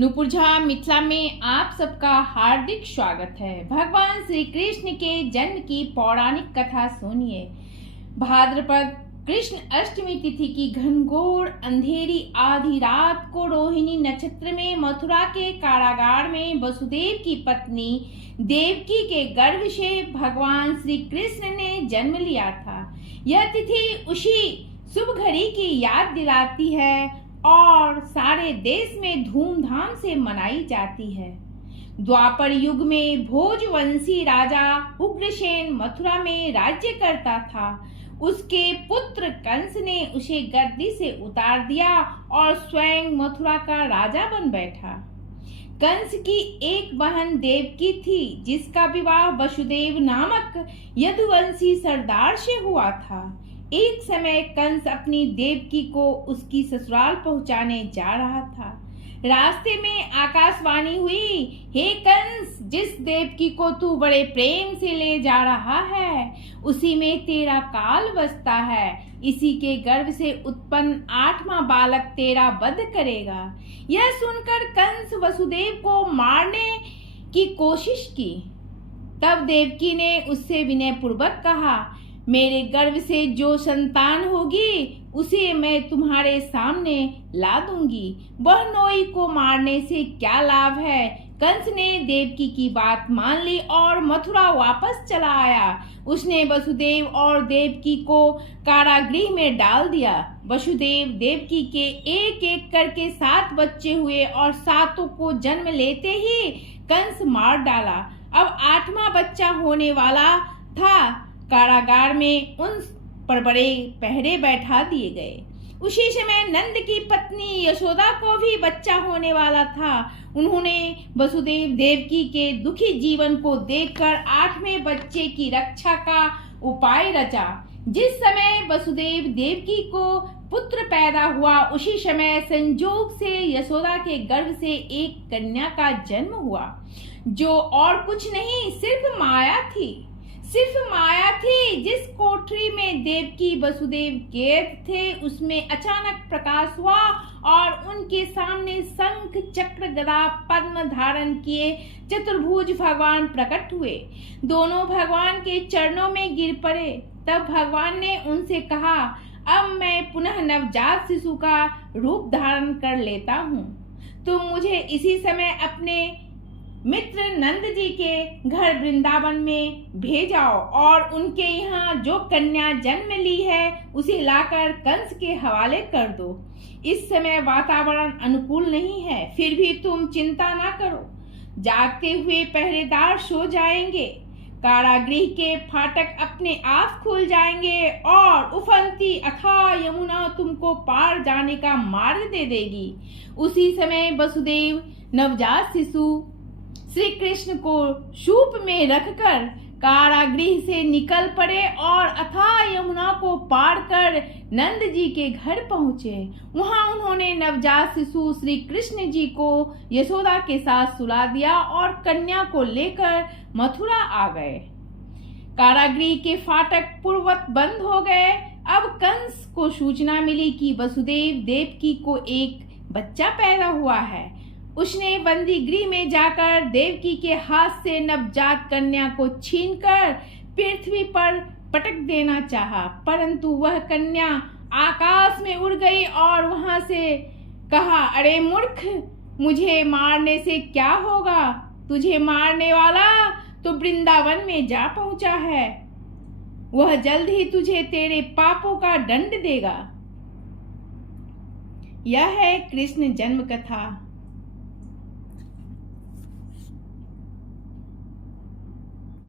नूपुर झा मिथिला में आप सबका हार्दिक स्वागत है। भगवान श्री कृष्ण के जन्म की पौराणिक कथा सुनिए। भाद्रपद कृष्ण अष्टमी तिथि की घनघोर अंधेरी आधी रात को रोहिणी नक्षत्र में मथुरा के कारागार में वसुदेव की पत्नी देवकी के गर्भ से भगवान श्री कृष्ण ने जन्म लिया था। यह तिथि उसी शुभ घड़ी की याद दिलाती है और सारे देश में धूमधाम से मनाई जाती है। द्वापर युग में भोजवंशी राजा उग्रसेन मथुरा में राज्य करता था। उसके पुत्र कंस ने उसे गद्दी से उतार दिया और स्वयं मथुरा का राजा बन बैठा। कंस की एक बहन देवकी थी, जिसका विवाह वसुदेव नामक यदुवंशी सरदार से हुआ था। एक समय कंस अपनी देवकी को उसकी ससुराल पहुंचाने जा रहा था। रास्ते में आकाशवाणी हुई, हे कंस, जिस देवकी को तू बड़े प्रेम से ले जा रहा है, उसी में तेरा काल बसता है। इसी के गर्भ से उत्पन्न 8वां बालक तेरा वध करेगा। यह सुनकर कंस वसुदेव को मारने की कोशिश की। तब देवकी ने उससे विनय पूर्वक कहा, मेरे गर्भ से जो संतान होगी उसे मैं तुम्हारे सामने ला दूंगी। वह नोई को मारने से क्या लाभ है। कंस ने देवकी की बात मान ली और मथुरा वापस चला आया। उसने वसुदेव और देवकी को कारागृह में डाल दिया। वसुदेव देवकी के एक एक करके 7 बच्चे हुए और 7 को जन्म लेते ही कंस मार डाला। अब 8वां बच्चा होने वाला था। कारागार में उन पर बड़े पहरे बैठा दिए गए। उसी समय नंद की पत्नी यशोदा को भी बच्चा होने वाला था। उन्होंने वसुदेव देवकी के दुखी जीवन को देखकर 8वें बच्चे की रक्षा का उपाय रचा। जिस समय वसुदेव देवकी को पुत्र पैदा हुआ, उसी समय संजोग से यशोदा के गर्भ से एक कन्या का जन्म हुआ, जो और कुछ नहीं सिर्फ माया थी। जिस कोठरी में देवकी वसुदेव कैद थे, उसमें अचानक प्रकाश हुआ और उनके सामने शंख चक्र गदा पद्म धारण किए चतुर्भुज भगवान प्रकट हुए। दोनों भगवान के चरणों में गिर पड़े। तब भगवान ने उनसे कहा, अब मैं पुनः नवजात शिशु का रूप धारण कर लेता हूँ। तुम मुझे इसी समय अपने मित्र नंद जी के घर वृंदावन में भेजाओ और उनके यहाँ जो कन्या जन्म ली है उसे लाकर कंस के हवाले कर दो। इस समय वातावरण अनुकूल नहीं है, फिर भी तुम चिंता ना करो। जागते हुए पहरेदार सो जाएंगे। कारागृह के फाटक अपने आप खुल जाएंगे और उफनती अथाह यमुना तुमको पार जाने का मार्ग दे देगी। उसी समय वसुदेव नवजात शिशु श्री कृष्ण को सूप में रखकर कारागृह से निकल पड़े और अथाह यमुना को पार कर नंद जी के घर पहुंचे। वहां उन्होंने नवजात शिशु श्री कृष्ण जी को यशोदा के साथ सुला दिया और कन्या को लेकर मथुरा आ गए। कारागृह के फाटक पूर्ववत बंद हो गए। अब कंस को सूचना मिली कि वसुदेव देवकी को एक बच्चा पैदा हुआ है। उसने बंदी गृह में जाकर देवकी के हाथ से नवजात कन्या को छीनकर पृथ्वी पर पटक देना चाहा, परंतु वह कन्या आकाश में उड़ गई और वहां से कहा, अरे मूर्ख, मुझे मारने से क्या होगा। तुझे मारने वाला तो वृंदावन में जा पहुंचा है। वह जल्द ही तुझे तेरे पापों का दंड देगा। यह है कृष्ण जन्म कथा।